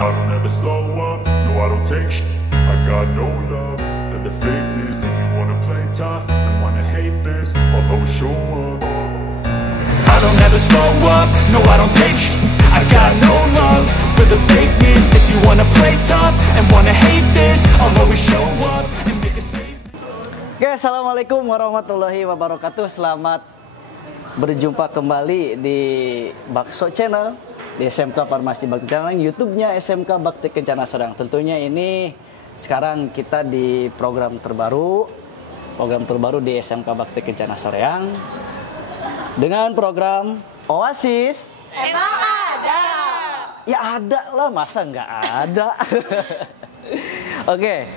I don't ever slow up, no I don't take shit. I got no love for the fakeness. If you wanna play tough and wanna hate this, I'll always show up. I don't ever slow up, no I don't take shit. I got no love for the fakeness. If you wanna play tough and wanna hate this, I'll always show up and make a statement. Oke, assalamualaikum warahmatullahi wabarakatuh. Selamat berjumpa kembali di Bakso Channel, di SMK Farmasi Bakti Channel, YouTube-nya SMK Bakti Kencana Serang. Tentunya ini sekarang kita di program terbaru di SMK Bakti Kencana Serang dengan program Oasis. Emang ada? Ya ada lah, masa nggak ada? Oke,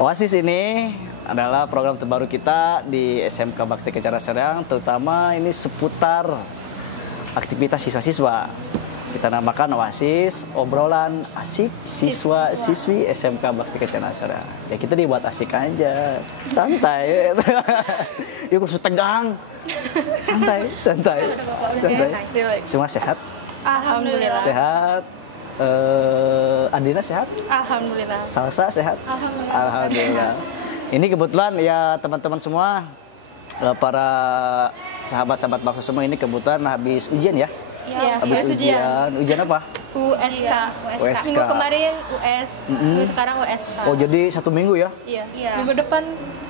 Oasis ini adalah program terbaru kita di SMK Bakti Kencana Serang, terutama ini seputar aktivitas siswa-siswa. Kita namakan Oasis, obrolan asik siswa-siswi SMK Bakti Kencana Serang. Ya kita dibuat asik aja, santai. Yuk kursus tegang, santai. Semua sehat? Alhamdulillah. Sehat. Andina sehat? Alhamdulillah. Salsa sehat? Alhamdulillah. Ini kebetulan ya teman-teman semua, para sahabat-sahabat bakso semua ini kebetulan habis ujian ya? Iya, Habis ujian. Ujian apa? USK. USK. Minggu kemarin US, minggu sekarang USK. Oh jadi 1 minggu ya? Iya. Minggu depan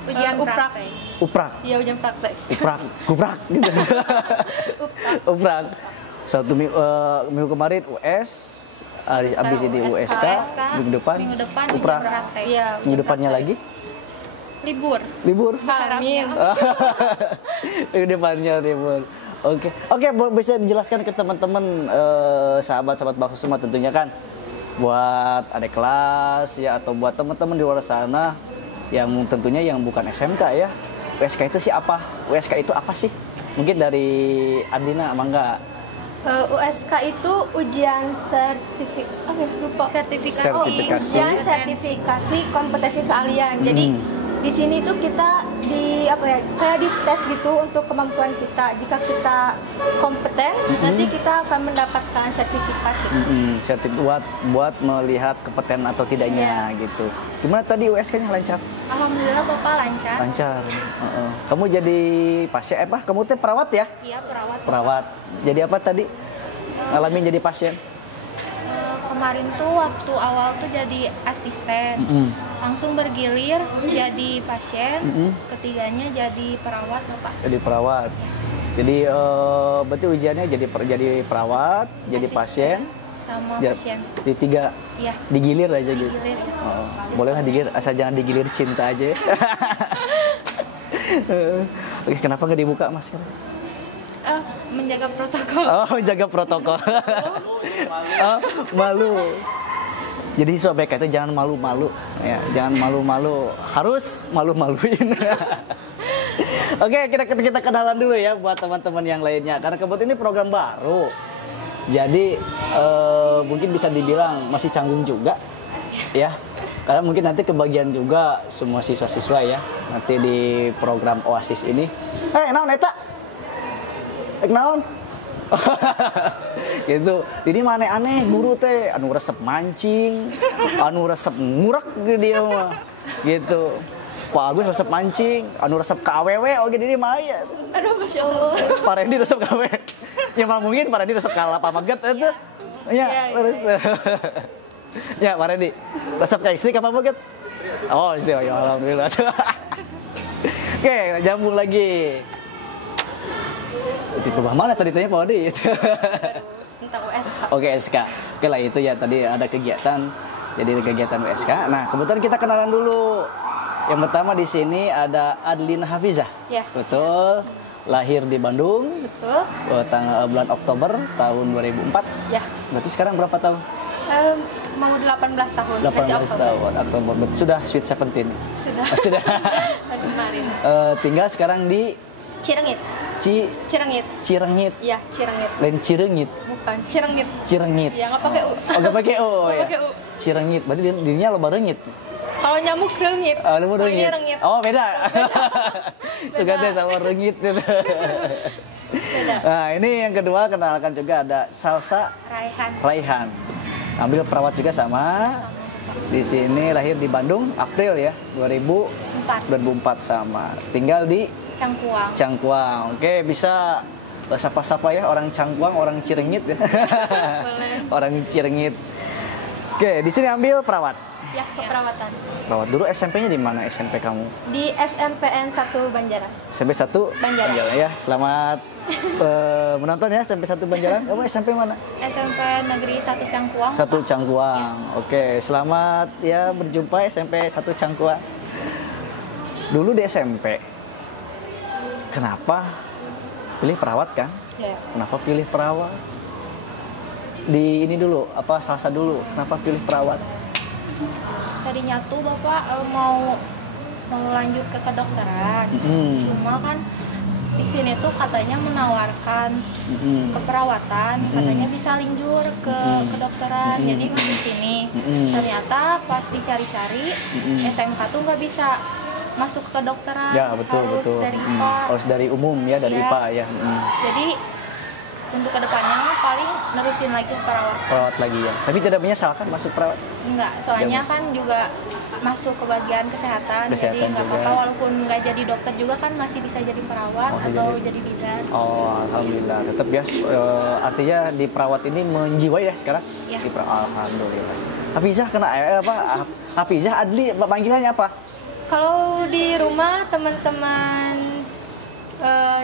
ujian uprak. Uprak? Iya, ujian praktek. Kuprak gitu. Uprak. 1 minggu kemarin US, habis ini USK, minggu depan uprak. Iya. Minggu depannya lagi? Libur. Amin. Minggu depannya libur. Oke, bisa dijelaskan ke teman-teman sahabat-sahabat bakso semua tentunya kan, buat adik kelas ya atau buat teman-teman di luar sana yang tentunya yang bukan SMK ya. USK itu sih apa? USK itu apa sih? Mungkin dari Andina, mangga. USK itu ujian sertifikasi. Ujian sertifikasi kompetensi keahlian. Jadi di sini tuh kita kayak dites gitu untuk kemampuan kita. Jika kita kompeten, nanti kita akan mendapatkan sertifikat gitu. Sertifikat buat melihat kompeten atau tidaknya gitu. Gimana tadi USK-nya lancar? Alhamdulillah Bapak lancar. Lancar. Kamu jadi pasien kamu teh perawat ya? Iya, perawat. Perawat. Jadi apa tadi? Ngalamin jadi pasien? Kemarin tuh waktu awal tuh jadi asisten, langsung bergilir jadi pasien, ketiganya jadi perawat Bapak. Jadi perawat. Jadi berarti ujiannya jadi perawat, jadi pasien, sama pasien. Di 3. Iya. Digilir aja gitu. Digilir. Bolehlah digilir, asal jangan digilir cinta aja. Oke, kenapa nggak dibuka masker? Menjaga protokol. Oh, menjaga protokol. Malu. Jadi siswa BK itu jangan malu-malu ya, jangan malu-malu, harus malu-maluin. Oke, kita kenalan dulu ya buat teman-teman yang lainnya karena kebetulan ini program baru. Jadi mungkin bisa dibilang masih canggung juga ya. Karena mungkin nanti kebagian juga semua siswa-siswa ya nanti di program Oasis ini. Naon eta? Naon? Gitu. Jadi mana aneh guru teh anu resep mancing, anu resep ngurak dia mah. Gitu. Pak Agus resep mancing, anu resep KWW oge di mah aya. Aduh, Masya Allah. Pak Rendi resep KW. Ya mah mungkin Pak Rendi resep kalapa maget itu. Ya, terus. Ya, Pak Rendi. Resep ka istri ka maget? Oh, istri. Ya alhamdulillah. Oke, nyambung lagi. Di rumah mana tadi tanya Pak Odi? Tentang USK. Oke, SK. Oke lah itu ya tadi ada kegiatan. Jadi ada kegiatan USK. Nah, kebetulan kita kenalan dulu. Yang pertama di sini ada Adlina Hafizah. Ya. Betul. Lahir di Bandung. Betul. Bulan Oktober tahun 2004. Ya. Berarti sekarang berapa tahun? Mau 18 tahun. 18 tahun. Oktober. Sudah Sweet 17. Sudah. Sudah. Kemarin. Tinggal sekarang di Cirengit. Cirengit. Iya, Cirengit. Lain Cirengit. Bukan, Cirengit. Cirengit. Ya, nggak pakai U. Oh, nggak pakai U. Nggak Ya. pakai U. Cirengit. Berarti dirinya loba reungit. Kalau nyamuk reungit. Oh, loba reungit. Rengit. Oh, beda. Suka deh sama reungit gitu. Beda. Nah, ini yang kedua kenalkan juga ada Salsa Raihan. Raihan. Ambil perawat juga sama. Di sini lahir di Bandung, April ya, 2004 sama. Tinggal di Cangkuang. Cangkuang. Oke, bisa sapa-sapa ya orang Cangkuang, orang Cirengit ya. Boleh. Orang Cirengit. Oke, di sini ambil perawat. Ya, keperawatan. Perawat dulu SMP-nya di mana SMP kamu? Di SMPN 1 Banjaran. SMP 1 Banjaran. ya. Selamat menonton ya SMP 1 Banjaran. Kamu SMP mana? SMP Negeri 1 Cangkuang. 1 Cangkuang. Oke, selamat ya berjumpa SMP 1 Cangkuang. Dulu di SMP, kenapa pilih perawat kan? Ya. Kenapa pilih perawat? Di ini dulu, apa salsa dulu? Kenapa pilih perawat? Tadinya tuh Bapak mau lanjut ke kedokteran. Cuma kan di sini tuh katanya menawarkan keperawatan, katanya bisa linjur ke kedokteran. Jadi masuk sini. Ternyata pas dicari-cari SMK tuh nggak bisa masuk ke kedokteran. Ya, betul. Dari IPA. Harus dari umum ya, dari Iya. IPA ya. Jadi untuk kedepannya paling nerusin lagi perawat. Perawat lagi ya. Tapi tidak menyesalkan masuk perawat. Enggak, soalnya Ya, kan juga masuk ke bagian kesehatan, jadi Kesehatan nggak juga. apa-apa walaupun nggak jadi dokter juga kan masih bisa jadi perawat Oh, atau jadi bidan. Oh, alhamdulillah. Tetap ya, artinya di perawat ini menjiwai ya sekarang. Ya. Alhamdulillah. Hafizah kena Hafizah Adli panggilannya apa? Kalau di rumah teman-teman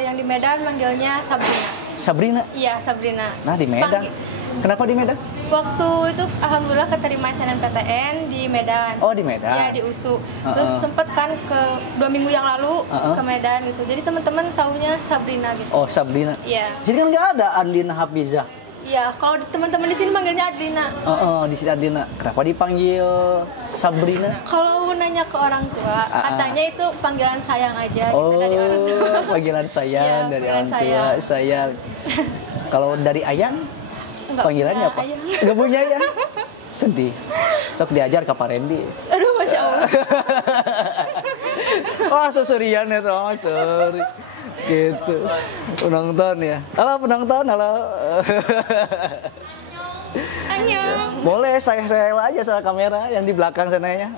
yang di Medan manggilnya Sabrina. Sabrina. Iya, Sabrina. Nah, di Medan. Panggil. Kenapa di Medan? Waktu itu alhamdulillah keterima SNMPTN di Medan. Oh, di Medan. Iya, di USU. Terus sempet kan ke 2 minggu yang lalu ke Medan gitu. Jadi teman-teman taunya Sabrina gitu. Oh, Sabrina. Iya. Jadi kan nggak ada Adlina Hafizah. Iya, kalau teman-teman di sini manggilnya Adlina. Di sini Adlina. Kenapa dipanggil Sabrina? Kalau nanya ke orang tua, katanya itu panggilan sayang aja gitu dari orang tua. Panggilan sayang Iya, dari panggilan orang tua. Sayang. Kalau dari ayang, Enggak panggilannya punya apa? ayang. Nggak punya ayang. Sedih. Sok diajar ke Pak Randy. Aduh, Masya Allah. Oh, seserian ya, oh, sorry. Gitu. Penonton ya. Halo penonton, halo. Annyeong. Boleh saya aja soal kamera yang di belakang sananya.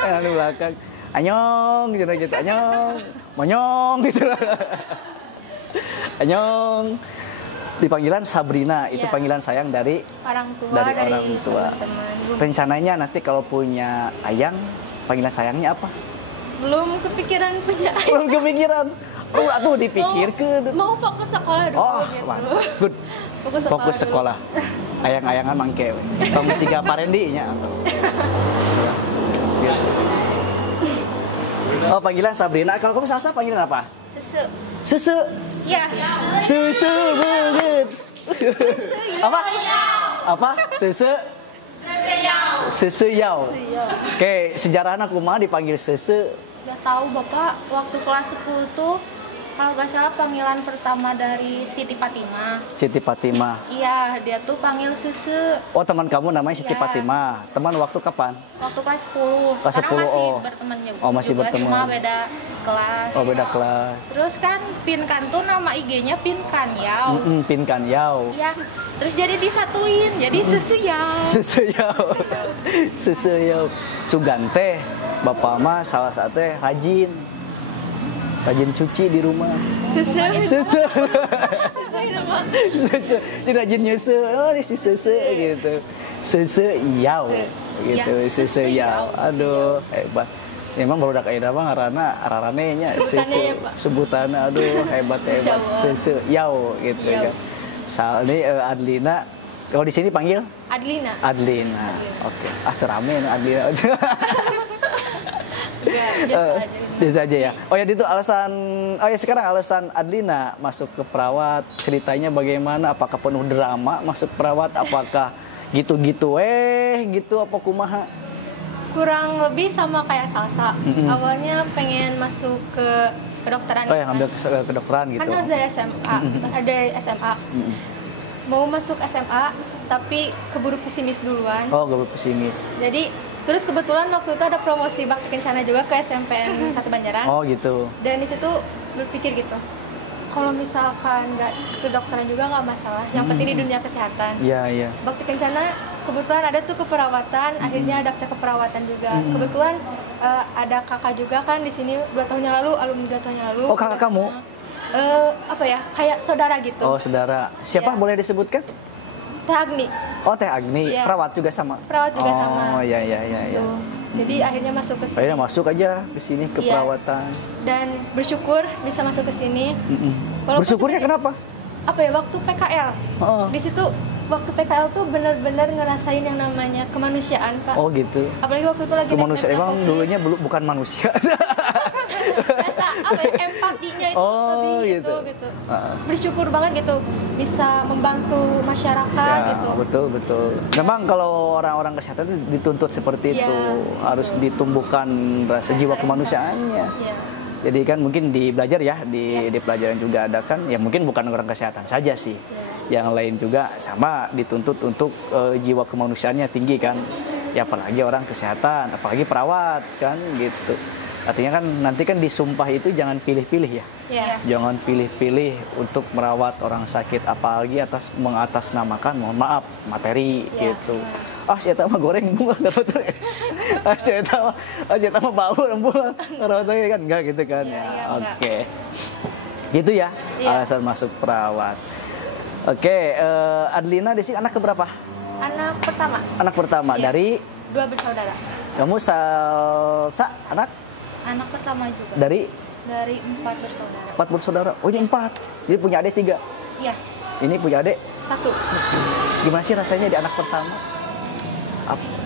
Yang di belakang. Anyong gitu. Anyong. Monyong gitu. Anyong. Dipanggilan Sabrina, itu Iya. panggilan sayang dari Orang tua, dari orang tua. teman-teman. Rencananya nanti kalau punya ayang, panggilan sayangnya apa? Belum kepikiran punya ayah. Belum kepikiran. Oh, atuh dipikirkeun. Mau fokus sekolah dulu Oh, gitu. mantap. Good. Fokus dulu. sekolah. Ayang-ayangan mangke. Tong siga parendi nya. Gitu. Oh, panggilan Sabrina. Kalau kamu salsa panggilan apa? Susu. Susu. Ya. Susu banget. Apa? Apa? Susu. Susu yau. Oke, sejarahnya kumaha dipanggil susu? Udah tahu Bapak, waktu kelas 10 tuh kalau nggak salah panggilan pertama dari Siti Fatimah. Siti Fatimah. Iya, dia tuh panggil Susu Oh, teman kamu namanya Siti Iya. Fatimah. Teman waktu kapan? waktu kelas 10. Kelas Sekarang 10, masih oh. berteman juga. Oh, masih berteman. Cuma beda kelas. Oh, beda kelas. Terus kan Pinkan tuh nama IG-nya Pinkan Yau. Pinkan yau. Iya. Terus jadi disatuin, jadi Susu Yau. Susu yau. Susu yau. Sugante. Bapak mah salah satu rajin. Rajin cuci di rumah. Susu. Susu. Susu itu Pak. Susu. Dia rajin nyusu. Oh, ini si susu gitu. Susu yau. Gitu. Ya, Susu susu yau. yau. Aduh, hebat. Memang baru dak ayeuna mah ngaranna araranenya Sebutannya susu. ya, Pak. Sebutannya aduh hebat. Masya Allah. Susu yau gitu Yau. kan. Ini Adlina. Kalau di sini panggil Adlina. Adlina. Oke. Ah, terame nih Adlina. Enggak, biasa aja. Biasa aja ya. Oh ya itu alasan. Oh ya sekarang alasan Adlina masuk ke perawat. Ceritanya bagaimana? Apakah penuh drama masuk perawat? Apakah gitu-gitu? Gitu apa kumaha? Kurang lebih sama kayak salsa. Awalnya pengen masuk ke kedokteran. Oh yang ambil kedokteran gitu. Kan harus dari SMA, dari SMA. Mau masuk SMA, tapi keburu pesimis duluan. Oh gak pesimis. Jadi terus kebetulan waktu itu ada promosi bakti kencana juga ke SMPN 1 Banjaran. Oh gitu. Dan di situ berpikir gitu, kalau misalkan nggak kedokteran juga nggak masalah. Yang penting di dunia kesehatan. Iya iya. Bakti kencana kebetulan ada tuh keperawatan, akhirnya daftar keperawatan juga. Kebetulan ada kakak juga kan di sini 2 tahun yang lalu, alumni 2 tahun yang lalu. Oh, kakak kamu? Apa ya, kayak saudara gitu. Oh, saudara. Siapa Iya. boleh disebutkan? Teh Agni. Oh, Teh Agni. Iya. Perawat juga sama? Perawat juga sama. Oh, iya. Gitu. Jadi akhirnya masuk ke sini. Akhirnya masuk aja ke sini ke Iya. perawatan. Dan bersyukur bisa masuk ke sini. Walaupun Bersyukurnya kenapa? Apa ya, waktu PKL. Oh. Di situ waktu PKL tuh benar-benar ngerasain yang namanya kemanusiaan, Pak. Oh, gitu. Apalagi waktu itu lagi Manusia naik-naiknya emang COVID. dulunya bukan manusia. Rasa apa ya, empatinya itu Oh, lebih gitu. gitu. Heeh. Bersyukur banget gitu bisa membantu masyarakat Ya, gitu. betul. Memang kalau orang-orang kesehatan itu dituntut seperti Iya, itu, harus ditumbuhkan rasa jiwa kemanusiaannya. Iya. Jadi kan mungkin di belajar ya, di pelajaran juga ada kan, ya mungkin bukan orang kesehatan saja sih. Yang lain juga sama dituntut untuk jiwa kemanusiaannya tinggi kan. Ya apalagi orang kesehatan, apalagi perawat kan gitu. Artinya kan nanti kan disumpah itu jangan pilih-pilih ya. Iya. Jangan pilih-pilih untuk merawat orang sakit, apalagi mengatasnamakan, mohon maaf, materi Iya. gitu. Ah, si eta mah goreng bunga rawatnya. Si eta mah bau bunga rawatnya kan enggak gitu kan. Iya, iya, Oke. Gitu ya Iya. alasan masuk perawat. Oke, Adlina di sini anak keberapa? Anak pertama, Anak pertama Iya. dari 2 bersaudara. kamu Salsa anak Anak pertama juga dari dari 4 bersaudara. 4 bersaudara. Oh, ini 4. Jadi punya adik 3. Iya, Ini punya adik 1. gimana sih rasanya di anak pertama?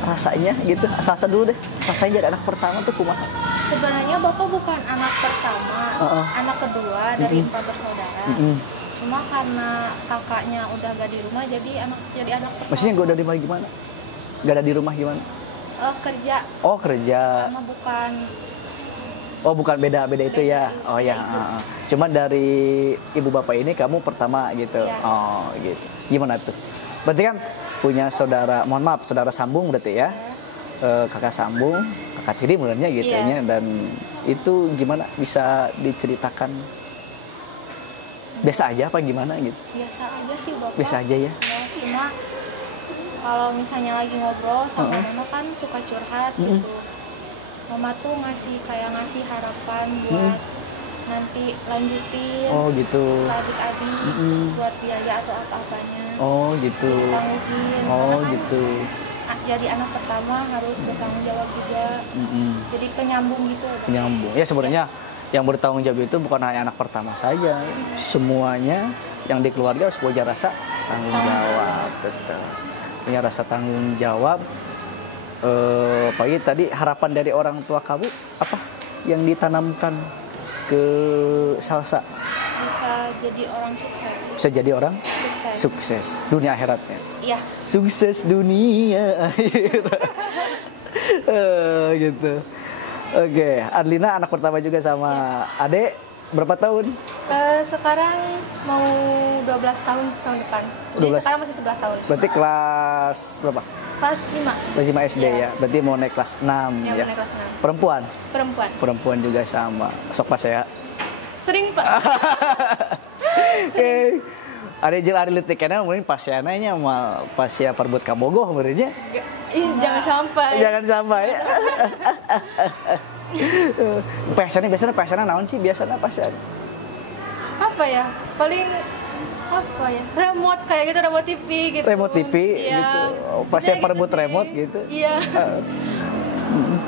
Rasanya gitu, Salsa dulu deh. Rasanya jadi anak pertama tuh kumaha? Sebenarnya Bapak bukan anak pertama, Heeh. anak kedua dari 4 bersaudara. Cuma karena kakaknya udah gak di rumah jadi anak pertama. Maksudnya gue udah di rumah gimana? Gak ada di rumah gimana? Kerja Oh, kerja. sama bukan Oh, bukan beda itu ya. Beda, Oh ya. ikut. Cuma dari ibu bapak ini kamu pertama gitu. Iya. Oh, gitu. Gimana tuh? Berarti kan punya saudara, mohon maaf, saudara sambung berarti ya. Kakak sambung, kakak tiri sebenarnya gitu Iya. ya. Dan itu gimana bisa diceritakan? Biasa aja apa gimana gitu? biasa aja sih Bapak. Biasa aja ya. Ya, cuma kalau misalnya lagi ngobrol sama Mama kan suka curhat gitu. Mama tuh ngasih harapan buat nanti lanjutin Oh, gitu. ke adik-adik buat biaya atau apa-apanya. Oh, gitu. Tangguhin. Oh, Karena kan gitu. jadi anak pertama harus bertanggung jawab juga. Jadi penyambung gitu. Nyambung. Ya sebenarnya yang bertanggung jawab itu bukan hanya anak pertama saja, semuanya yang di keluarga harus punya rasa tanggung jawab, betul. Punya rasa tanggung jawab. Pagi tadi harapan dari orang tua kamu apa yang ditanamkan ke Salsa? Bisa jadi orang sukses. Bisa jadi orang Sukses. sukses dunia akhiratnya. Iya. Sukses dunia akhirat. Gitu. Oke, Adlina anak pertama juga sama adek berapa tahun? Sekarang mau 12 tahun tahun depan. Jadi 12. sekarang masih 11 tahun. Berarti kelas berapa? Kelas 5. Kelas 5 SD Iya. ya. Berarti mau naik kelas 6 Ya, ya. mau naik kelas 6. Perempuan. Perempuan. Perempuan juga sama. Sok pas ya. Sering, Pak. Oke. Ada jeung ari leutik kana mungkin pasiananya mal pasia perbut ka Bogoh meureunnya. Jangan sampai. Jangan sampai. Biasanya naon sih biasanya pasian? Apa ya? Paling apa ya? Remote kayak gitu, remote TV gitu. Remote TV Iya. gitu. Oh, pas Biasanya yang perebut sih. remote gitu. Iya.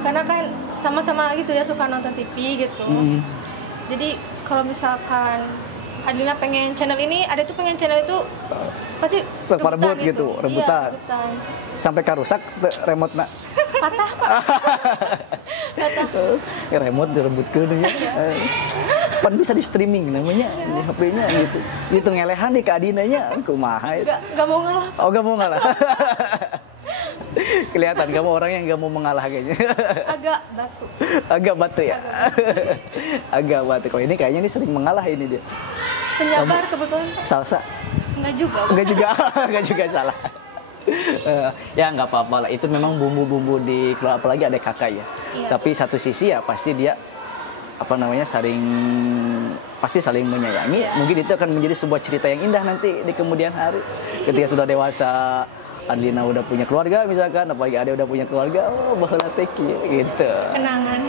Karena kan sama-sama gitu ya suka nonton TV gitu. Jadi kalau misalkan Adlina pengen channel ini, ada tuh pengen channel itu pasti Sok parebut gitu, rebutan. Iya, rebutan. Sampai karusak remote na. Patah. Patah. Ya remote direbutkeun ya. Pan bisa di streaming namanya di HP-nya gitu. Itu ngelehan di ka adinanya kumaha itu. Gak mau ngalah. Oh, gak mau ngalah. Kelihatan kamu orang yang gak mau mengalah kayaknya. Agak batu. Agak batu ya. Agak batu. Kalau ini kayaknya ini sering mengalah ini dia. Penyabar kebetulan Pak. Salsa. Enggak juga. Enggak juga, enggak juga salah. Ya nggak apa-apa lah. Itu memang bumbu-bumbu di keluarga, apalagi ada kakak ya. Iya. Tapi satu sisi ya pasti dia pasti saling menyayangi. Iya. Mungkin itu akan menjadi sebuah cerita yang indah nanti di kemudian hari ketika sudah dewasa. Adlina udah punya keluarga misalkan, apalagi Ade udah punya keluarga, oh baheula teh kieu gitu.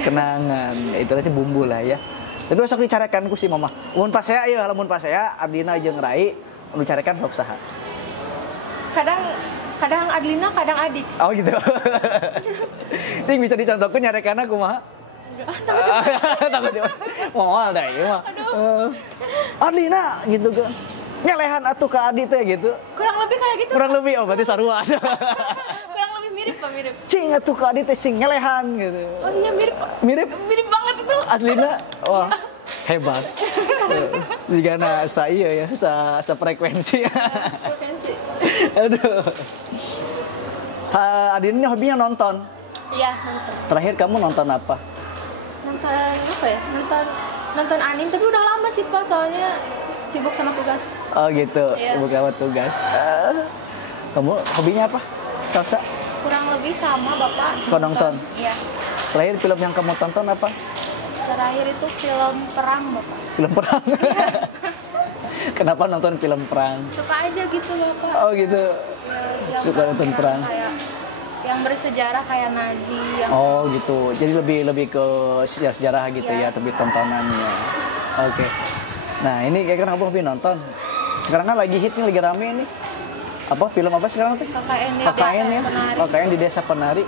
Kenangan. Itu teh bumbu lah ya. Tapi besok dicarekan ku si mama. Mun pas saya ieu, lamun pas saya Adlina jeung Rai nu carekan sok saha? Kadang Adlina, kadang Adik. Oh gitu. Sing bisa dicontohkeun nyarekanna kumaha? Takut dia. Moal dah ieu mah. Adlina gitu kan. Nyelehan atuh ka Adi teh gitu. Kurang lebih kayak gitu. Kurang lebih berarti sarua. Kurang lebih mirip Pak, mirip. Cing atuh ka Adi teh sing nyelehan gitu. Oh iya mirip Pak. Mirip banget itu aslina. Wah, hebat. Jigana sa ieu ya, sa frekuensi. Frekuensi. Aduh. Adin ini hobinya nonton. Iya, nonton. Terakhir kamu nonton apa? Nonton apa ya? Nonton anime, tapi udah lama sih Pak, soalnya sibuk sama tugas. Oh gitu, Iya. sibuk sama tugas. Kamu hobinya apa? Salsa? Kurang lebih sama Bapak. Kau nonton? Iya. Terakhir film yang kamu tonton apa? Terakhir itu film perang Bapak. Film perang. Kenapa nonton film perang? Suka aja gitu Bapak. Oh gitu. Yang Suka nonton perang. Kayak yang bersejarah kayak Nazi. Yang Oh gitu. Jadi lebih ke sejarah gitu ya, tapi tontonannya. Oke. Nah ini kayak kenapa hobi nonton? Sekarang kan lagi hit nih, lagi rame nih. Apa film apa sekarang tuh? KKN ya. KKN di Desa Penari.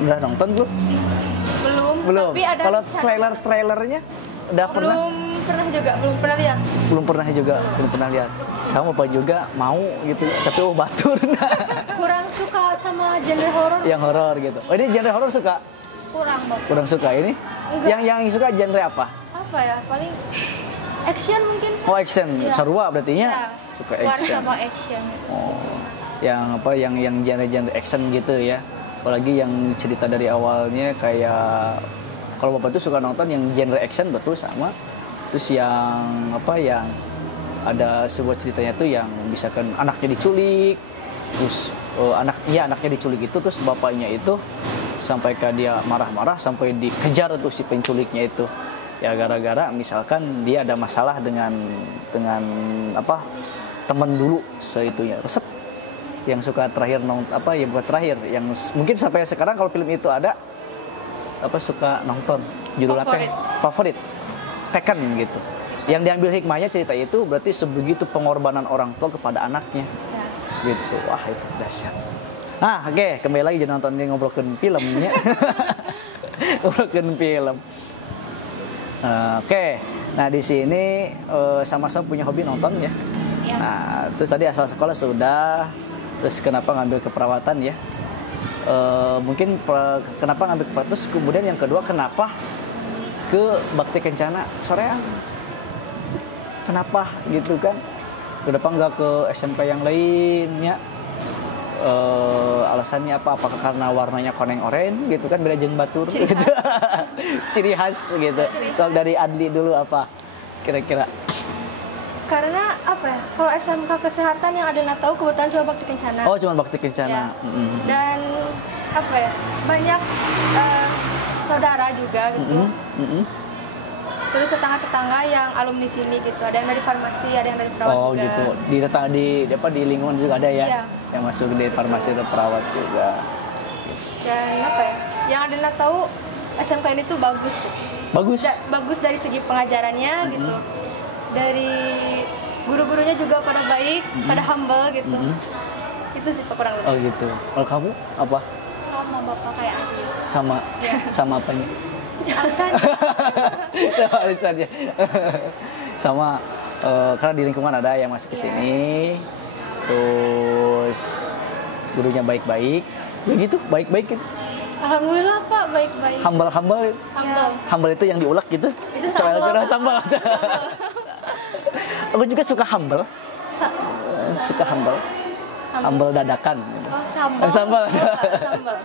Udah nonton belum? Belum. Tapi ada Kalau rencana. trailernya udah pernah? Belum pernah lihat. Belum pernah lihat. Sama Pak juga mau gitu, tapi batur. Kurang suka sama genre horor. Yang horor gitu. Oh ini genre horor suka? Kurang Bapak. Kurang suka ini? Enggak. Yang suka genre apa? Apa ya? Paling action mungkin. Oh action, Iya. sarua berarti nya? Iya. Suka War action. sama action. Oh, yang apa? Yang genre action gitu ya? Apalagi yang cerita dari awalnya kayak kalau bapak tuh suka nonton yang genre action betul sama. Terus yang apa? Yang ada sebuah ceritanya tuh yang misalkan anaknya diculik, terus anaknya diculik itu, terus bapaknya itu sampai ke dia marah-marah sampai dikejar tuh si penculiknya itu. Ya gara-gara misalkan dia ada masalah dengan apa teman dulu seitunya resep yang suka terakhir ya buat terakhir yang mungkin sampai sekarang kalau film itu ada apa suka nonton judulnya favorit Tekken gitu. Yang diambil hikmahnya cerita itu berarti sebegitu pengorbanan orang tua kepada anaknya gitu. Wah itu dahsyat. Nah oke, kembali lagi jadi nonton ngobrolin filmnya. Ngobrolin film. Oke, nah di sini sama-sama punya hobi nonton ya. Ya. Nah, terus tadi asal sekolah sudah, terus kenapa ngambil keperawatan ya? Mungkin kenapa ngambil keperawatan? Terus kemudian yang kedua kenapa ke Bakti Kencana Soreang? Kenapa gitu kan? Kenapa nggak ke SMP yang lainnya? Alasannya apa? Apakah karena warnanya koneng oranye gitu kan beda jeung batur Ciri gitu. Ciri khas gitu. Kalau dari Adli dulu apa kira-kira? Karena apa ya? Kalau SMK kesehatan yang Adina tahu kebetulan cuma Bakti Kencana. Oh, cuma Bakti Kencana. Ya. Dan apa ya? Banyak saudara juga gitu. Terus tetangga-tetangga yang alumni sini gitu. Ada yang dari farmasi, ada yang dari perawat juga. Oh gitu. Di lingkungan juga ada ya? Iya. Yang masuk di farmasi atau perawat juga. Dan apa ya? Yang Adina tahu SMK ini tuh bagus gitu. Bagus. Bagus dari segi pengajarannya gitu. Dari guru-gurunya juga pada baik, pada humble gitu. Itu sih Pak, kurang lebih. Oh gitu. Kalau kamu apa? Sama Bapak kayak Adi. Sama Iya. sama apanya? Alasan Sama alasannya. Sama karena di lingkungan ada yang masuk ke sini. Terus gurunya baik-baik. Begitu, baik-baik gitu. Alhamdulillah Pak, baik-baik. Humble. Humble itu yang diulek gitu. Itu Coba sambal. kira sambal. Aku juga suka humble. Suka humble. Humble dadakan. Oh, sambal. Sambal.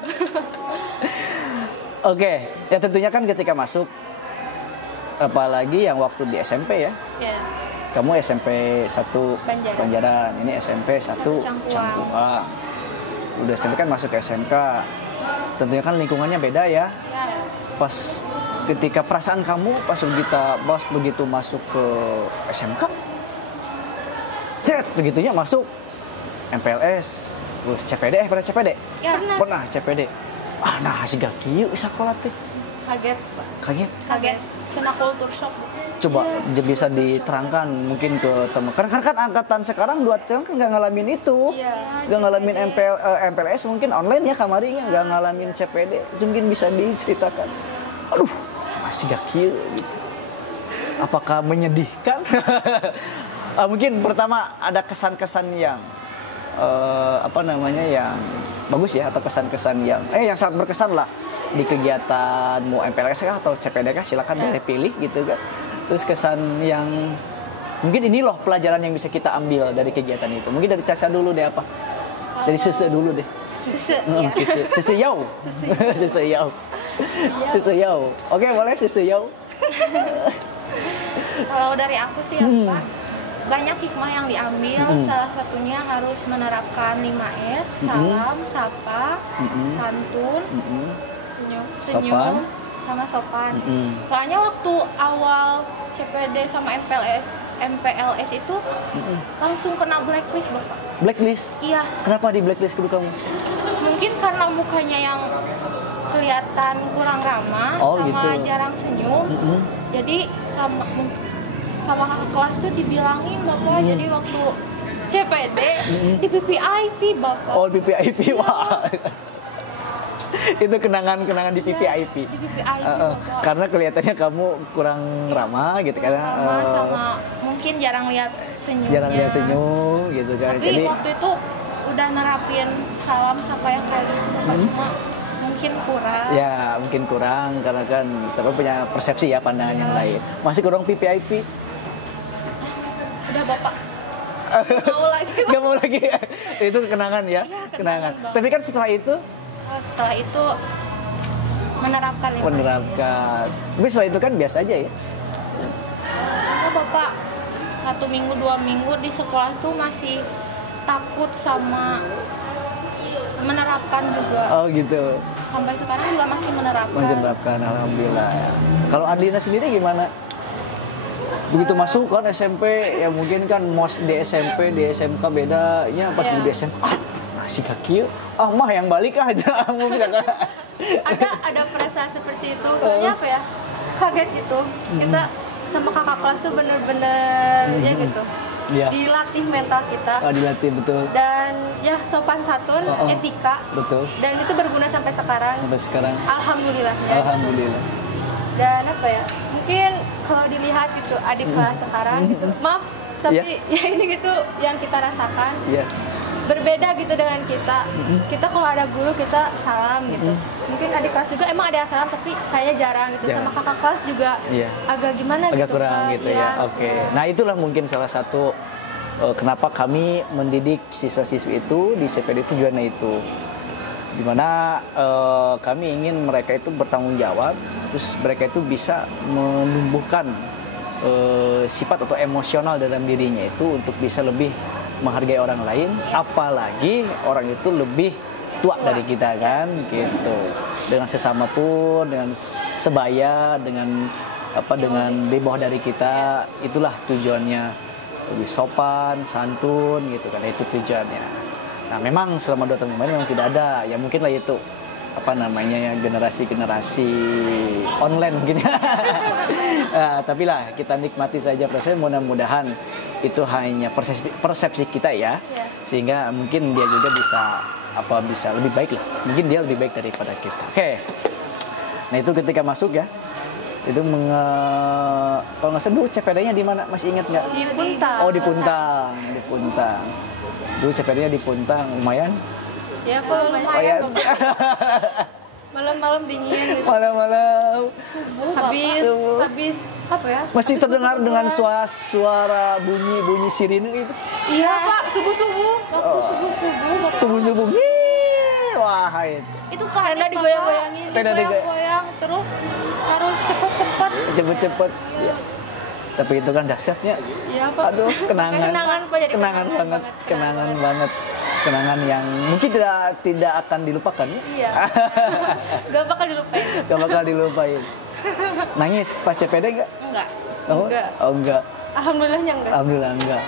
Oke, ya tentunya kan ketika masuk, apalagi yang waktu di SMP ya. Ya. Kamu SMP 1 Banjaran, ini SMP 1 Cangkuang. Udah SMP kan masuk ke SMK. Tentunya kan lingkungannya beda ya. Ya. Pas ketika perasaan kamu pas begitu masuk ke SMK, begitunya masuk MPLS, CPD pernah CPD? Ya, Pernah CPD. Nah siga kieu sakola teh. Kaget. kaget. Kena culture shock. Coba bisa diterangkan mungkin ke teman. Karena kan angkatan sekarang 2 tahun kan nggak ngalamin itu. Iya. Nggak ngalamin MPLS mungkin online ya kamarinya nggak ngalamin CPD. Mungkin bisa diceritakan. Aduh, masih gak kieu gitu. Apakah menyedihkan? Mungkin pertama ada kesan-kesan yang yang bagus ya, atau kesan-kesan yang sangat berkesan lah di kegiatan mau MPLS kah atau CPD kah, silakan boleh pilih gitu kan. Terus kesan yang mungkin ini loh pelajaran yang bisa kita ambil dari kegiatan itu. Mungkin dari Caca dulu deh apa? Dari Sese dulu deh. Sese Yau. Sese Yau. Oke, boleh Sese Yau. Kalau dari aku sih Pak, banyak hikmah yang diambil. Salah satunya harus menerapkan 5S, salam, sapa, santun, senyum, sama sopan. Soalnya waktu awal CPD sama MPLS itu langsung kena blacklist Bapak. Blacklist? Iya. Kenapa di blacklist dulu kamu? Mungkin karena mukanya yang kelihatan kurang ramah, sama gitu. jarang senyum. Jadi sama kakak kelas tuh dibilangin Bapak. Jadi waktu CPD di PPIP Bapak. Oh, di PPIP. Wah. Itu kenangan-kenangan di PPIP. Di PPIP Bapak. Karena kelihatannya kamu kurang ramah gitu kan. Ramah sama mungkin jarang lihat senyumnya. Jarang lihat senyum gitu kan. Tapi Jadi waktu itu udah nerapin salam sapa yang kayak gitu Bapak. Cuma mungkin kurang. ya mungkin kurang karena kan setiap punya persepsi ya, pandangan yang lain. Masih kurang PPIP? Udah Bapak. Nggak mau lagi. Gak mau lagi. Itu kenangan ya? Iya, Kenangan. Bang. Tapi kan setelah itu Setelah itu menerapkan ini. Tapi setelah itu kan biasa aja ya? Oh, Bapak 1 minggu 2 minggu di sekolah tuh masih takut sama menerapkan juga. Oh gitu. Sampai sekarang juga masih menerapkan. Alhamdulillah. Kalau Adlina sendiri gimana? Begitu masuk kan SMP, ya mungkin kan mos di SMP, di SMK bedanya pas di SMA. Si kaki, mah yang balik aja, misalkan. Ada perasaan seperti itu. Soalnya apa ya? Kaget gitu. Kita sama kakak kelas tuh bener-bener ya gitu. Iya. Dilatih mental kita. Dilatih betul. Dan ya sopan santun, etika. Betul. Dan itu berguna sampai sekarang. Alhamdulillahnya. Alhamdulillah. Dan apa ya? Mungkin kalau dilihat gitu adik kelas sekarang gitu. Maaf, tapi ya ini gitu yang kita rasakan. Iya. Berbeda gitu dengan kita. Kita kalau ada guru kita salam gitu. Mungkin adik kelas juga emang ada yang salam tapi kayaknya jarang gitu. Sama kakak kelas juga agak gimana agak gitu. Kurang gitu ya. Oke. Nah, itulah mungkin salah satu kenapa kami mendidik siswa-siswi itu di CPD tujuannya itu. Dimana kami ingin mereka itu bertanggung jawab, terus mereka itu bisa menumbuhkan sifat atau emosional dalam dirinya itu untuk bisa lebih menghargai orang lain, apalagi orang itu lebih tua dari kita kan, gitu. Dengan sesama pun, dengan sebaya, dengan dengan di bawah dari kita, itulah tujuannya, lebih sopan, santun, gitu kan, itu tujuannya. Nah, memang selama 2 tahun kemarin memang tidak ada, ya mungkin lah itu generasi online mungkin. Tapi lah kita nikmati saja prosesnya, mudah-mudahan itu hanya persepsi kita ya, sehingga mungkin dia juga bisa lebih baik lah, mungkin dia lebih baik daripada kita. Oke. Nah, itu ketika masuk ya, itu kalau nggak salah CPD-nya di mana, masih ingat nggak? Di Puntang. Oh, di Puntang. Dulu CPD-nya di Puntang, lumayan. Ya, lumayan. Malam-malam dingin gitu. Malam-malam. Habis apa ya? Masih terdengar dengan suara bunyi sirine itu. Iya Pak, subuh-subuh. Waktu Subuh-subuh. Wah, itu karena digoyang-goyangin. Digoyang-goyang terus harus cepet-cepet. Cepet-cepet. Ya. Tapi itu kan dahsyatnya. Iya Pak. Aduh, kenangan Pak, jadi kenangan banget. Kenangan yang mungkin tidak akan dilupakan. Iya. Gak bakal dilupain. Nangis pas CPD enggak? Enggak. Oh, enggak. Alhamdulillahnya enggak. Alhamdulillah enggak.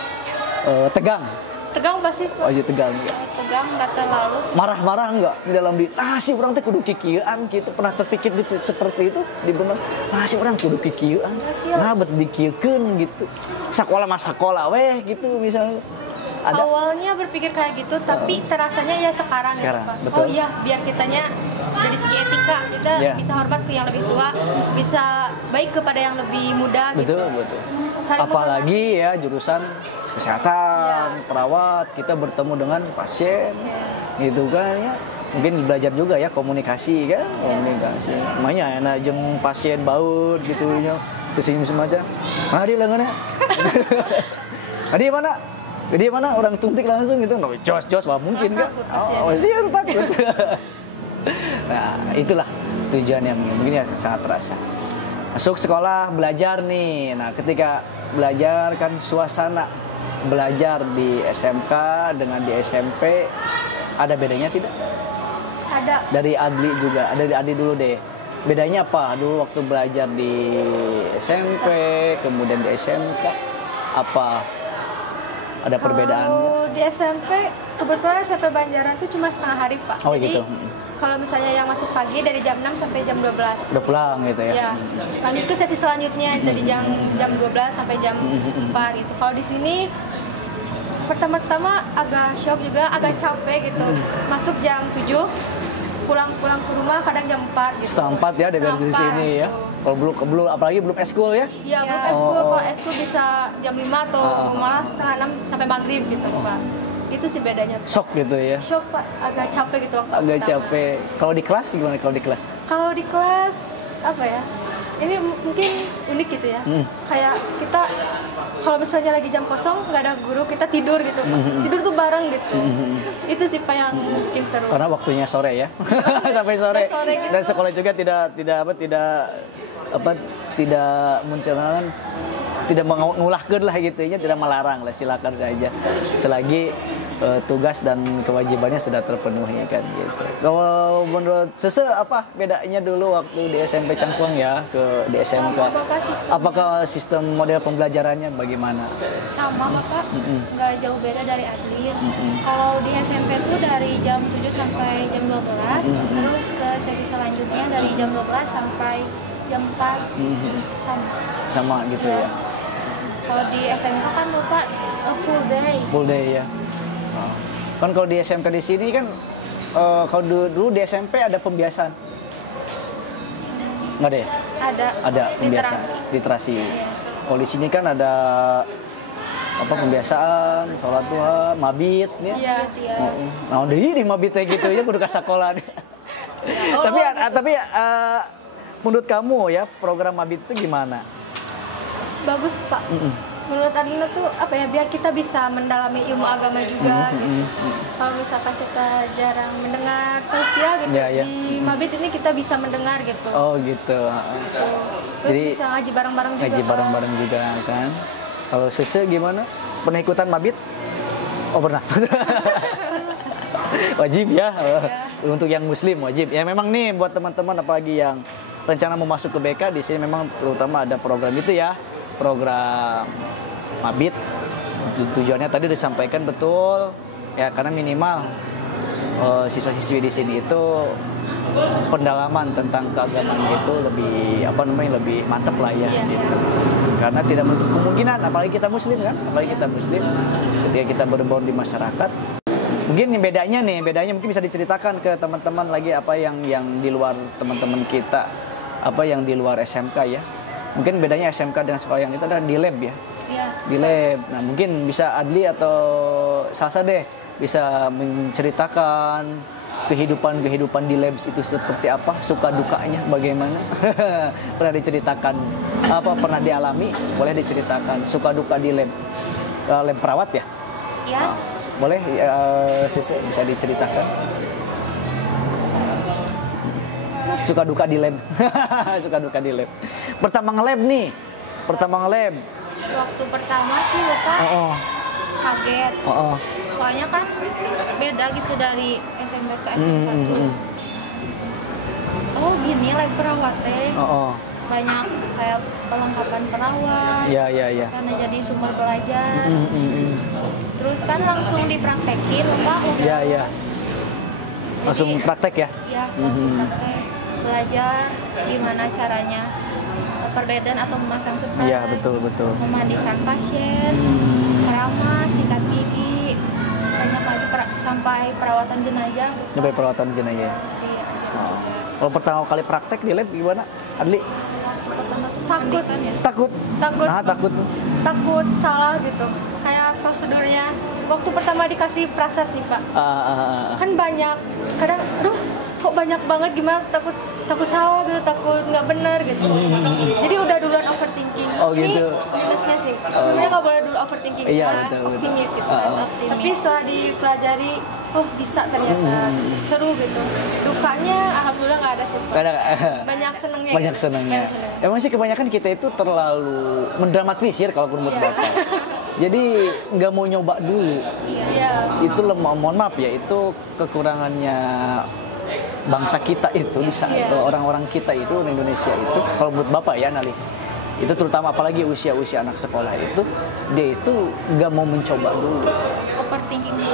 Tegang. tegang pasti Pak. Wajib tegang ya. Tegang nggak terlalu. Marah-marah enggak di dalam di sih orang teh kudu kikieuan gitu. Pernah terpikir seperti itu di bener. Sih orang kudu kikieuan. Nah bet dikieukeun gitu. Sakola mah sakola weh gitu misalnya. Ada Awalnya berpikir kayak gitu, tapi terasanya ya sekarang gitu Pak. betul. Oh iya, biar kitanya dari segi etika kita Iya. bisa hormat ke yang lebih tua, bisa baik kepada yang lebih muda gitu. betul. Saling Apalagi ya jurusan kesehatan, perawat, kita bertemu dengan pasien. Gitu kan ya. Mungkin belajar juga ya komunikasi kan, komunikasi. Makanya enak jeung pasien baut gitu nya. Kesini semacam. Mana dia lengannya? Adi mana? Jadi mana orang tuntik langsung gitu, nggak jos mah mungkin kan? Takut pasien. Pasien takut. Nah itulah tujuan yang mungkin ya sangat terasa. Masuk sekolah belajar nih. Nah ketika belajar kan suasana belajar di SMK dengan di SMP ada bedanya tidak? Ada. Dari Adli juga, ada dari Adli dulu deh. Bedanya apa? Dulu waktu belajar di SMP, kemudian di SMK, apa? Ada perbedaan? Kalau di SMP, kebetulan SMP Banjaran tuh cuma setengah hari Pak. Oh, Jadi gitu. kalau misalnya yang masuk pagi dari jam 6 sampai jam 12. Udah pulang gitu ya? Ya, lanjut ke sesi selanjutnya dari jam 12 sampai jam 4 gitu. Kalau di sini pertama-tama agak shock juga, agak capek gitu. Masuk jam 7, pulang ke rumah kadang jam 4 gitu. Setengah 4 ya dari Setengah di sini 4 ya? gitu. Kalau belum apalagi belum eskul ya? Iya, belum eskul. Kalau eskul bisa jam 5 atau malah setengah 6 sampai maghrib gitu Pak. Itu sih bedanya. Shock gitu ya? Shock Pak, agak capek gitu waktu Agak pertama. capek. Kalau di kelas gimana kalau di kelas? Kalau di kelas apa ya? Ini mungkin unik gitu ya. Kayak kita kalau misalnya lagi jam kosong nggak ada guru, kita tidur gitu Pak. Tidur tuh bareng gitu. Itu sih Pak yang bikin seru. Karena waktunya sore ya, sampai sore. Sampai sore gitu. Dan sekolah juga tidak mencanangkan, tidak mengulahkan lah gitu ya, tidak melarang lah, silakan saja selagi tugas dan kewajibannya sudah terpenuhi kan gitu. Kalau menurut Sese apa bedanya dulu waktu di SMP Cangkuang ya ke di SMK? Apakah sistem model pembelajarannya bagaimana? Sama Bapak, nggak jauh beda dari Adlin. Kalau di SMP tuh dari jam 7 sampai jam 12, terus ke sesi selanjutnya dari jam 12 sampai jam 4 Sama gitu ya. Kalau di SMK kan Bapak full day. Full day ya. Kan kalau di SMP di sini kan kalau dulu di SMP ada pembiasan. Nggak deh? Ada pembiasan, literasi. Kalau di sini kan ada apa pembiasaan, sholat duha, mabit ya. Iya. Nah, deui di mabit teh gitu ya kudu ka sakola. Tapi menurut kamu ya program mabit itu gimana? Bagus Pak. Menurut Adina tuh apa ya, biar kita bisa mendalami ilmu agama juga gitu. Kalau misalkan kita jarang mendengar tausiah gitu, di Mabit ini kita bisa mendengar gitu. Oh gitu. Terus Jadi bisa ngaji bareng-bareng juga. Ngaji bareng-bareng juga kan. Kalau Sese gimana? Pernah ikutan mabit? Oh pernah. Wajib ya. Untuk yang muslim wajib. Ya memang nih buat teman-teman apalagi yang rencana mau masuk ke BK di sini memang terutama ada program itu ya. Program mabit. Tujuannya tadi disampaikan betul. Ya karena minimal siswa-siswi di sini itu pendalaman tentang keagamaan itu lebih mantap lah ya gitu. Karena tidak menutup kemungkinan apalagi kita muslim kan, ketika kita berbaur di masyarakat. Mungkin bedanya mungkin bisa diceritakan ke teman-teman lagi apa yang di luar teman-teman kita, apa yang di luar SMK ya. Mungkin bedanya SMK dengan sekolah yang itu adalah di lab ya. Di lab. Nah, mungkin bisa Adli atau Salsa deh bisa menceritakan kehidupan di labs itu seperti apa, suka dukanya bagaimana. Pernah diceritakan pernah dialami, boleh diceritakan suka duka di lab perawat ya? Iya. Boleh bisa diceritakan suka duka di lab. Suka duka di lab. Pertama nge-lab. Waktu pertama sih Bapak kaget. Soalnya kan beda gitu dari SMP ke SMK tuh. Oh gini lab perawat teh. banyak kayak perlengkapan perawat. Ya. Sana jadi sumber belajar. Terus kan langsung dipraktekin, Mbak. Udah. Ya. Langsung praktek ya? Iya, langsung praktek. Belajar gimana caranya perbedaan atau memasang setrap. Iya, betul. Memandikan pasien, keramas, sikat gigi, banyak lagi sampai perawatan jenazah. Sampai perawatan jenazah. Iya. Kalau pertama kali praktek di lab gimana, Adli? Pertama tuh Takut. mandikan ya. Takut? Takut. Nah, takut. Takut salah gitu. Kayak prosedurnya. Waktu pertama dikasih praset nih Pak. Kan banyak. Kadang, aduh kok banyak banget gimana, takut salah gitu, takut nggak benar gitu. Jadi udah duluan overthinking. Oh, Ini gitu. minusnya sih. Sebenarnya nggak boleh dulu overthinking. Iya, harus betul. optimis gitu. Harus optimis. Tapi setelah dipelajari, oh bisa ternyata seru gitu. Dukanya alhamdulillah nggak ada sih Pak. Nggak ada. Banyak senengnya. Banyak gitu. senangnya. Banyak senengnya. Emang sih kebanyakan kita itu terlalu mendramatisir kalau menurut Iya. Bapak. Jadi nggak mau nyoba dulu. Iya. Itu mohon maaf ya, itu kekurangannya bangsa kita itu, orang-orang kita itu di Indonesia itu, kalau menurut Bapak ya analisis, itu terutama apalagi usia-usia anak sekolah itu, dia itu nggak mau mencoba dulu.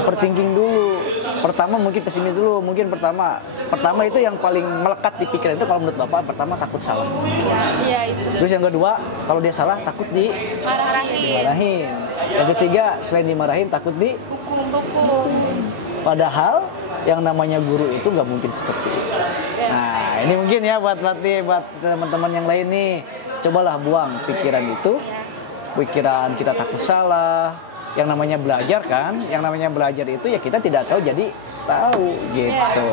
Overthinking dulu. Pertama mungkin pesimis dulu. Mungkin pertama itu yang paling melekat di pikiran itu kalau menurut Bapak, pertama takut salah. Iya itu. Terus yang kedua, kalau dia salah takut dimarahin. Yang ketiga, selain dimarahin takut Hukum. padahal yang namanya guru itu nggak mungkin seperti itu. Nah, ini mungkin ya buat teman-teman yang lain nih, cobalah buang pikiran itu. Pikiran kita takut salah. Yang namanya belajar kan, yang namanya belajar itu ya kita tidak tahu jadi tahu gitu.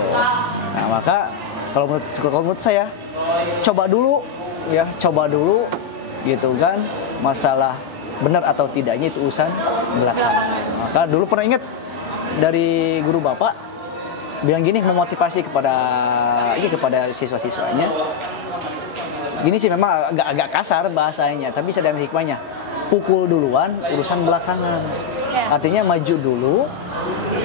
Nah, maka kalau menurut saya coba dulu gitu kan. Masalah benar atau tidaknya itu urusan belakangan. Maka dulu pernah ingat dari guru Bapak bilang gini, memotivasi kepada siswa-siswanya. Gini sih memang agak kasar bahasanya, tapi bisa ada hikmahnya. Pukul duluan, urusan belakangan. Artinya maju dulu,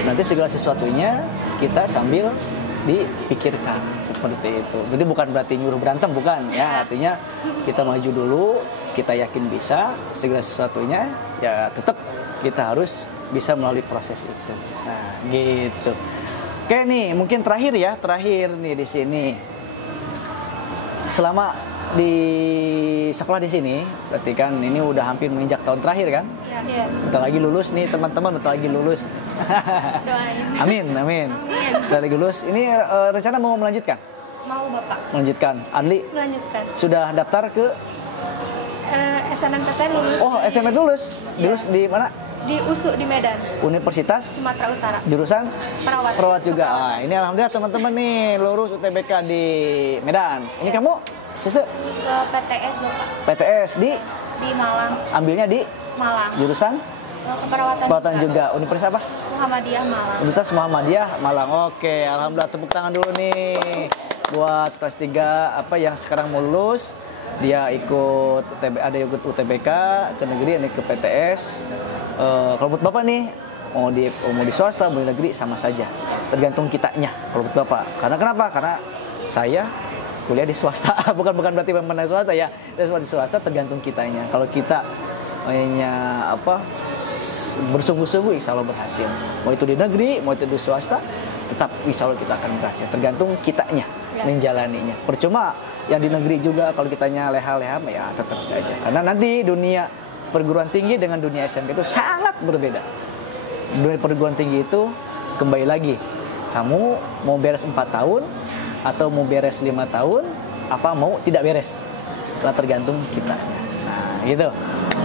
nanti segala sesuatunya kita sambil dipikirkan seperti itu. Jadi bukan berarti nyuruh berantem, bukan ya. Artinya kita maju dulu, kita yakin bisa, segala sesuatunya ya tetap kita harus bisa melalui proses itu. Nah, gitu. Oke nih, mungkin terakhir nih di sini. Selama di sekolah di sini, berarti kan ini udah hampir menginjak tahun terakhir kan? Iya. Bentar lagi lulus nih teman-teman, bentar lagi lulus. Doain. Amin. Bentar lagi lulus. Ini rencana mau melanjutkan? Mau Bapak. Melanjutkan. Adli Melanjutkan. sudah daftar ke SNMPTN lulus. Oh, SMP lulus. Lulus di mana? Di USU di Medan, Universitas Sumatera Utara. jurusan Perawat. perawat juga. Ah, ini alhamdulillah teman-teman nih lulus UTBK di Medan. Ini kamu Ke PTS Bapak PTS di Malang. ambilnya di Malang. jurusan Keperawatan perawatan juga. Universitas apa? Muhammadiyah Malang. Universitas Muhammadiyah Malang. Oke, alhamdulillah, tepuk tangan dulu nih buat kelas 3 yang sekarang mau lulus. Dia ikut ada ikut UTBK ke negeri, ada ke PTS. Kalau buat Bapak nih mau di swasta, mau di negeri sama saja. Tergantung kitanya kalau buat Bapak. Karena kenapa? Karena saya kuliah di swasta. bukan berarti memang swasta ya. Di swasta tergantung kitanya. Kalau kita bersungguh-sungguh, insya Allah berhasil. Mau itu di negeri, mau itu di swasta, tetap insya Allah kita akan berhasil. Tergantung kitanya menjalaninya. Percuma yang di negeri juga kalau kitanya leha-leha ya tetap saja. Karena nanti dunia perguruan tinggi dengan dunia SMP itu sangat berbeda. Dunia perguruan tinggi itu kembali lagi, kamu mau beres 4 tahun atau mau beres 5 tahun, apa mau tidak beres, nah, tergantung kitanya. Nah gitu.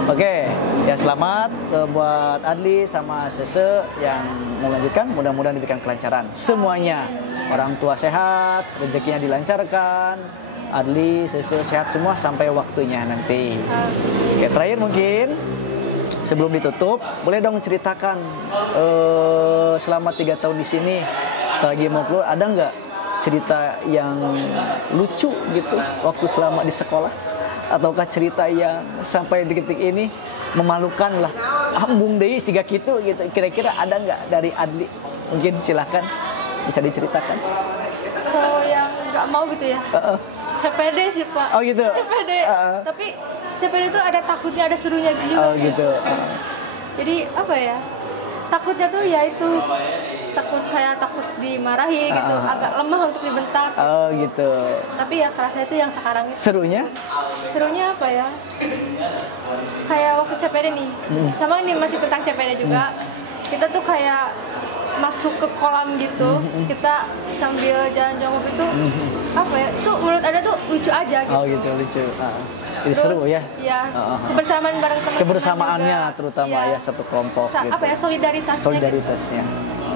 Oke, ya selamat buat Adli sama Sese yang melanjutkan. Mudah-mudahan diberikan kelancaran semuanya. Orang tua sehat, rezekinya dilancarkan. Adli, Sese sehat semua sampai waktunya nanti. Oke, terakhir mungkin sebelum ditutup, boleh dong ceritakan selama 3 tahun di sini, lagi mau keluar, ada nggak cerita yang lucu gitu waktu selama di sekolah? Ataukah cerita yang sampai detik ini memalukan lah, ambung deui siga kitu gitu, kira-kira ada nggak dari Adli? Mungkin silakan bisa diceritakan. Kalau yang nggak mau gitu ya, CPD sih Pak. Oh gitu. CPD. Tapi CPD itu ada takutnya, ada serunya gitu. Oh gitu. Jadi apa ya? Takutnya tuh ya itu takut dimarahi gitu, agak lemah untuk dibentak. Oh gitu. Tapi ya kerasa itu yang sekarang itu. Serunya Apa ya? Kayak waktu CPD nih. Sama ini masih tentang CPD juga. Kita tuh kayak masuk ke kolam gitu. Kita sambil jalan jongkok itu apa ya? Itu menurut Ada tuh lucu aja gitu. Oh gitu, lucu. Jadi seru ya. Iya. Kebersamaan bareng teman-teman. Kebersamaannya juga. terutama Iya. ya satu kelompok gitu. Apa ya, solidaritasnya.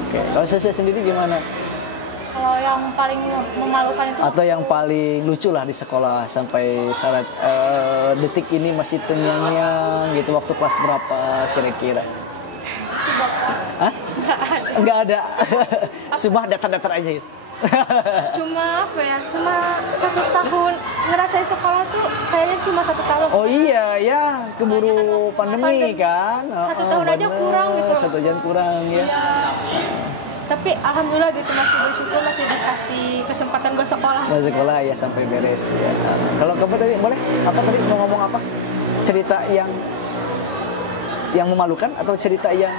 Oke. Kalau saya sendiri gimana? Kalau yang paling memalukan itu Atau yang paling lucu lah di sekolah sampai saat detik ini masih terngiang-ngiang gitu, waktu kelas berapa kira-kira? Hah? Enggak ada. Cuma datar-datar aja gitu. Cuma apa ya? Cuma 1 tahun ngerasain sekolah tuh kayaknya cuma 1 tahun. Oh iya ya, keburu pandemi kan. 1 tahun aja kurang gitu. 1 tahun kurang ya. Iya. Tapi alhamdulillah gitu, masih bersyukur masih dikasih kesempatan buat sekolah. Buat sekolah ya sampai beres ya. Kalau kamu tadi boleh apa tadi mau ngomong apa? Cerita yang memalukan atau cerita yang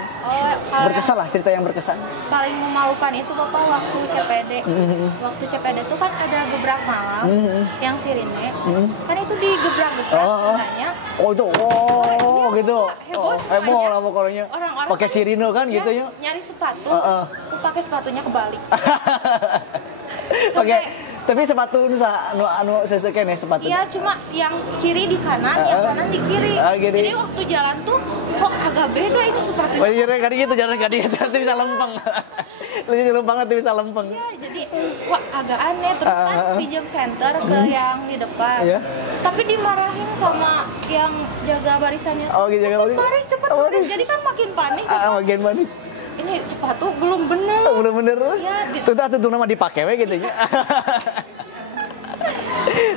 berkesan lah, cerita yang berkesan. paling memalukan itu Bapak waktu CPD. Waktu CPD itu kan ada gebrak malam yang sirine. Kan itu digebrak-gebrak katanya. Oh itu, gitu. Heboh Heboh semuanya. lah pokoknya. Orang-orang Pakai sirine kan Ya, gitu ya. nyari sepatu, aku pakai sepatunya kebalik. Oke, tapi sepatu anu sesuai nih sepatu. Iya, cuma yang kiri di kanan, yang kanan di kiri. Gini. Jadi waktu jalan tuh kok agak beda ini sepatunya. Oh iya, kan gitu, jangan gitu, nanti bisa lempeng. Lebih lempeng nanti bisa lempeng. Iya, jadi wah agak aneh. Terus kan pinjam center ke yang di depan. Iya. Tapi dimarahin sama yang jaga barisannya. Oh gitu, jaga baris. Cepet baris. Jadi kan makin panik. Makin panik. Ini sepatu belum bener. Bener-bener. Iya, Tuh nama dipakai we gitu ya.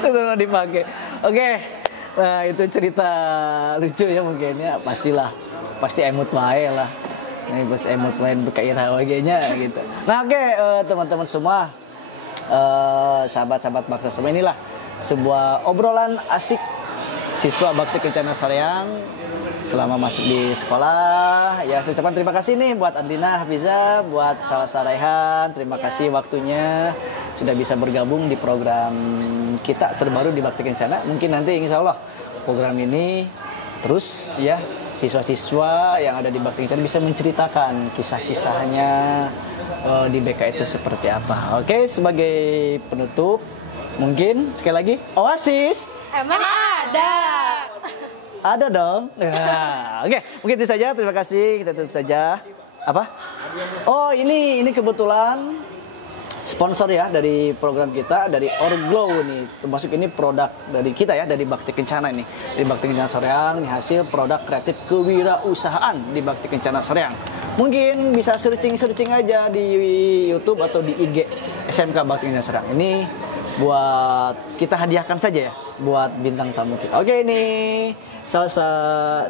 Tuh nama dipakai. Oke. Nah, itu cerita lucu ya mungkin ya, pasti emut wae lah. Ini bos emut wae berkairah nya gitu. Nah, oke, teman-teman semua, sahabat-sahabat Baksa semua, inilah sebuah obrolan asik siswa Bakti Kencana Soreang selama masuk di sekolah. Ya, saya ucapkan terima kasih nih buat Adlina Hafiza, buat Salsa Raihan. Terima kasih waktunya sudah bisa bergabung di program kita terbaru di Bakti Kencana. Mungkin nanti insya Allah program ini terus ya, siswa-siswa yang ada di Bakti Kencana bisa menceritakan kisah-kisahnya di BK itu seperti apa. Oke, sebagai penutup mungkin sekali lagi Oasis. Emang ada. Ada dong. Nah, oke, mungkin itu saja. Terima kasih. Kita tutup saja. Apa? Oh, ini kebetulan sponsor ya dari program kita, dari Orglow nih. Termasuk ini produk dari kita ya, dari Bakti Kencana ini. Dari Bakti Kencana Soreang, ini hasil produk kreatif kewirausahaan di Bakti Kencana Soreang. Mungkin bisa searching aja di YouTube atau di IG SMK Bakti Kencana Soreang. Ini buat kita hadiahkan saja ya buat bintang tamu kita. Oke, ini Salsa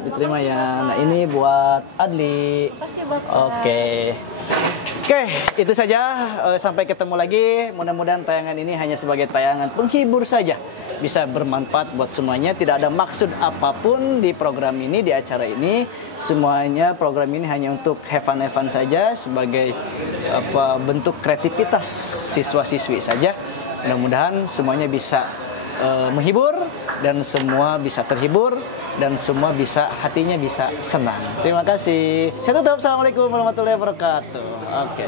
diterima ya. Nah, ini buat Adli. Pasti Bapak. Oke, itu saja. Sampai ketemu lagi. Mudah-mudahan tayangan ini hanya sebagai tayangan penghibur saja, bisa bermanfaat buat semuanya. Tidak ada maksud apapun di program ini, di acara ini. Semuanya program ini hanya untuk have fun saja, sebagai bentuk kreativitas siswa-siswi saja. Mudah-mudahan semuanya bisa menghibur, dan semua bisa terhibur, dan semua bisa, hatinya bisa senang. Terima kasih. Saya tutup. Assalamualaikum warahmatullahi wabarakatuh. Oke.